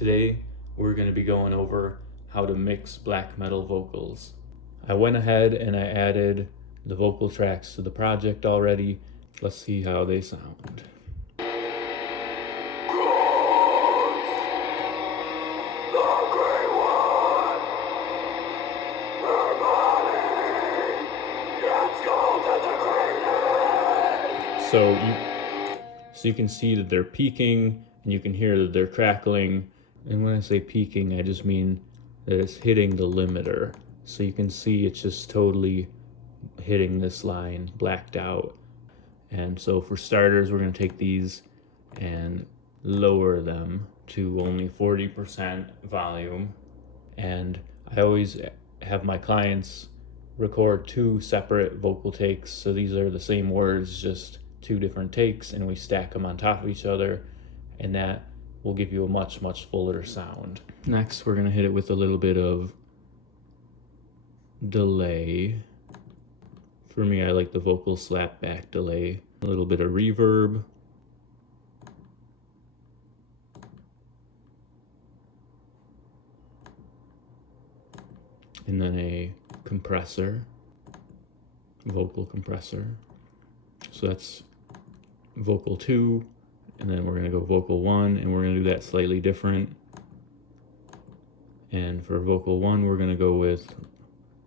Today, we're going to be going over how to mix black metal vocals. I went ahead and I added the vocal tracks to the project already. Let's see how they sound. So you can see that they're peaking and you can hear that they're crackling. And when I say peaking, I just mean that it's hitting the limiter. So you can see it's just totally hitting this line, blacked out. And so for starters, we're going to take these and lower them to only 40% volume. And I always have my clients record two separate vocal takes. So these are the same words, just two different takes, and we stack them on top of each other, and that will give you a much fuller sound. Next, we're going to hit it with a little bit of delay. For me, I like the vocal slap back delay. A little bit of reverb. And then a compressor, vocal compressor. So that's vocal 2, and then we're going to go vocal 1, and we're going to do that slightly different. And for vocal 1, we're going to go with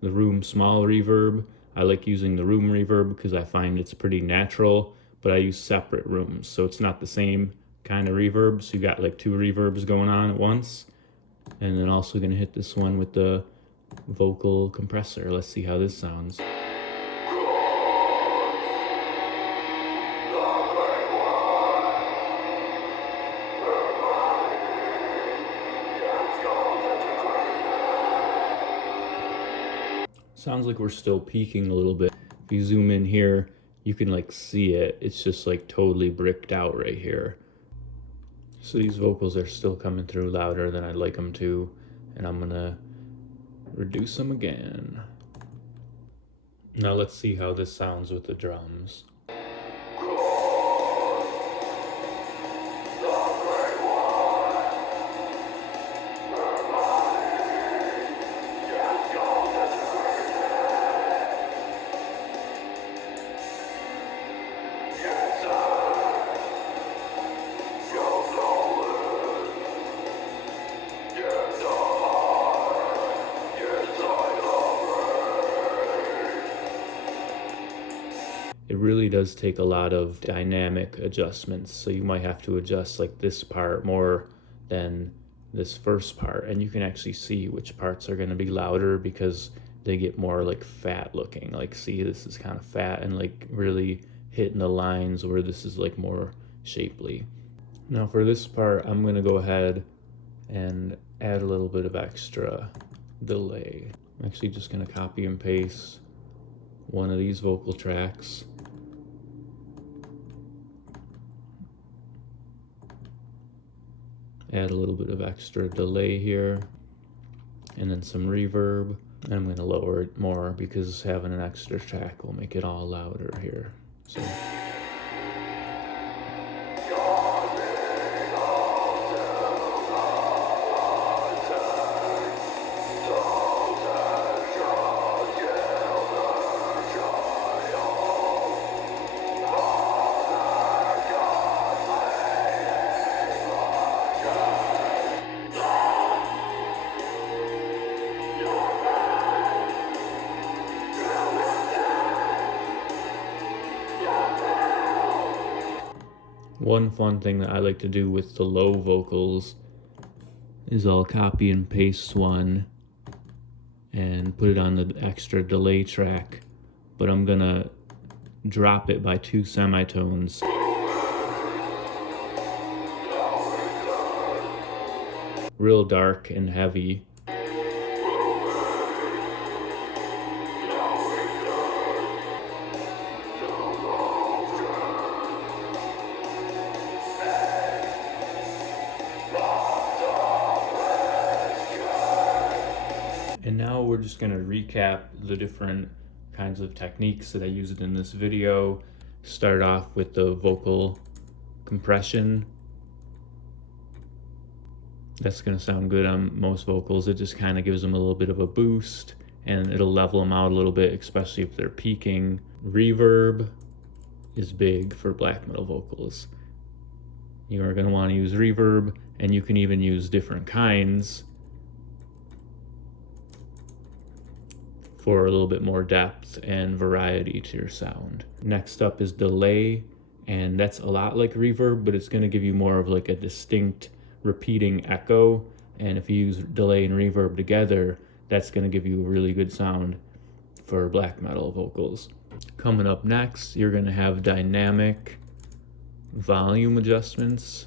the room small reverb. I like using the room reverb because I find it's pretty natural, but I use separate rooms, so it's not the same kind of reverb. So you got like two reverbs going on at once. And then also going to hit this one with the vocal compressor. Let's see how this sounds. Sounds like we're still peaking a little bit. If you zoom in here, you can like see it. It's just like totally bricked out right here. So these vocals are still coming through louder than I'd like them to, and I'm gonna reduce them again. Now let's see how this sounds with the drums. It really does take a lot of dynamic adjustments. So you might have to adjust like this part more than this first part. And you can actually see which parts are going to be louder because they get more like fat looking. Like, see, this is kind of fat and like really hitting the lines where this is like more shapely. Now for this part, I'm going to go ahead and add a little bit of extra delay. I'm actually just going to copy and paste one of these vocal tracks. Add a little bit of extra delay here, and then some reverb. And I'm going to lower it more because having an extra track will make it all louder here. So. One fun thing that I like to do with the low vocals is I'll copy and paste one and put it on the extra delay track, but I'm gonna drop it by 2 semitones. Real dark and heavy. And now we're just going to recap the different kinds of techniques that I used in this video. Start off with the vocal compression. That's going to sound good on most vocals. It just kind of gives them a little bit of a boost, and it'll level them out a little bit, especially if they're peaking. Reverb is big for black metal vocals. You are going to want to use reverb, and you can even use different kinds for a little bit more depth and variety to your sound. Next up is delay, and that's a lot like reverb, but it's going to give you more of like a distinct repeating echo. And if you use delay and reverb together, that's going to give you a really good sound for black metal vocals. Coming up next, you're going to have dynamic volume adjustments,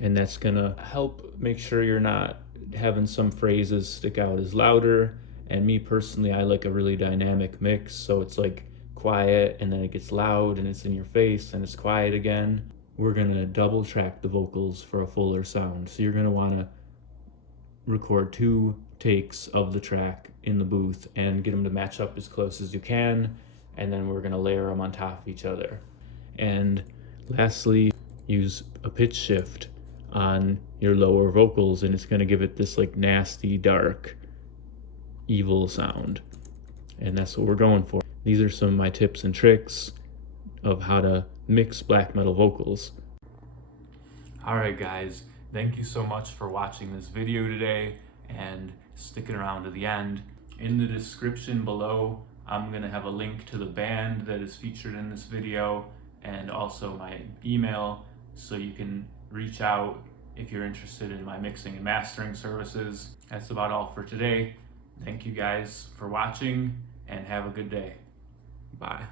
and that's going to help make sure you're not having some phrases stick out as louder. And me personally, I like a really dynamic mix, so it's like quiet and then it gets loud and it's in your face and it's quiet again. We're going to double track the vocals for a fuller sound, so you're going to want to record 2 takes of the track in the booth and get them to match up as close as you can, and then we're going to layer them on top of each other. And lastly, use a pitch shift on your lower vocals, and it's going to give it this like nasty, dark, evil sound, and that's what we're going for. These are some of my tips and tricks of how to mix black metal vocals. Alright guys, thank you so much for watching this video today and sticking around to the end. In the description below, I'm going to have a link to the band that is featured in this video, and also my email, so you can reach out if you're interested in my mixing and mastering services. That's about all for today. Thank you guys for watching, and have a good day. Bye.